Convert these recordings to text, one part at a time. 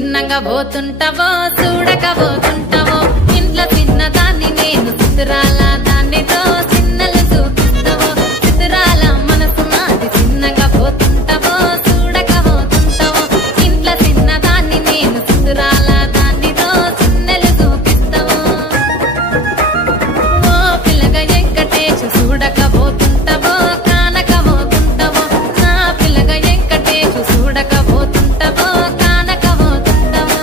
సిన్నంగా పోతుంటావో చూడకపోతుంటావో ఇంట్లో చిన్నదాన్ని నేను సిద్ధురాల దాన్నితో చిన్నలు చూపిస్తావో సిద్ధురాల మనసు నాది చిన్నగా పోతుంటావో చూడకపోతుంటావో ఇంట్లో చిన్నదాన్ని నేను సిద్ధురాల దాన్నితో చిన్నలు చూపిస్తావో ఓ పిల్లగా వెంకటేశు చూడకపోతుంటావో కానకపోతుంటావో నా పిల్లగా వెంకటేశు చూడకపోతుంటావో కానకపోతుంటావో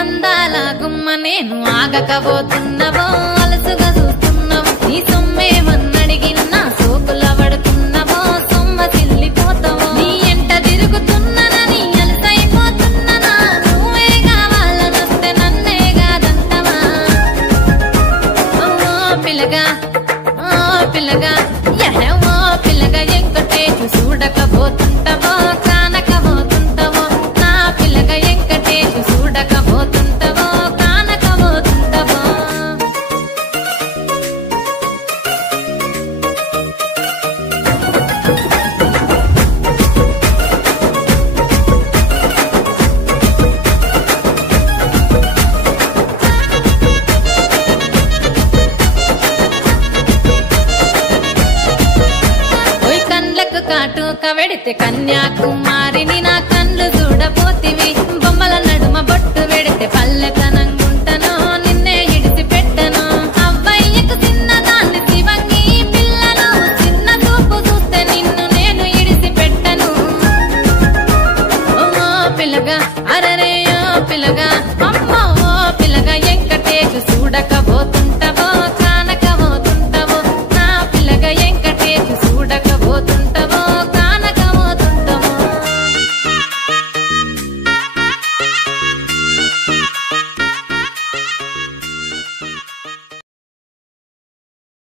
అందాల గుమ్మ నేను ఆగకపోతున్నావో అలసుగా చూస్తున్నావో నీ సొమ్మేమన్నడిగిన నా సోకుల పడుతున్నావో సొమ్మ సిల్లిపోతావో నీ ఎంట తిరుగుతున్నానని అలసైపోతున్నానా నువ్వే కావాలనొస్తే నన్నే కాదంటవా ఓ పిల్లగా ఓ పిల్లగా వెంకటేశు చూడకపోతుంటావో కానకపోతుంటావో నా పిల్లగా వెంకటేశు చూడకపోతుంటావో కానకపోతుంటావో ఓయ్ కండ్లకు కాటుక వెడితే కన్యాకుమారిని నా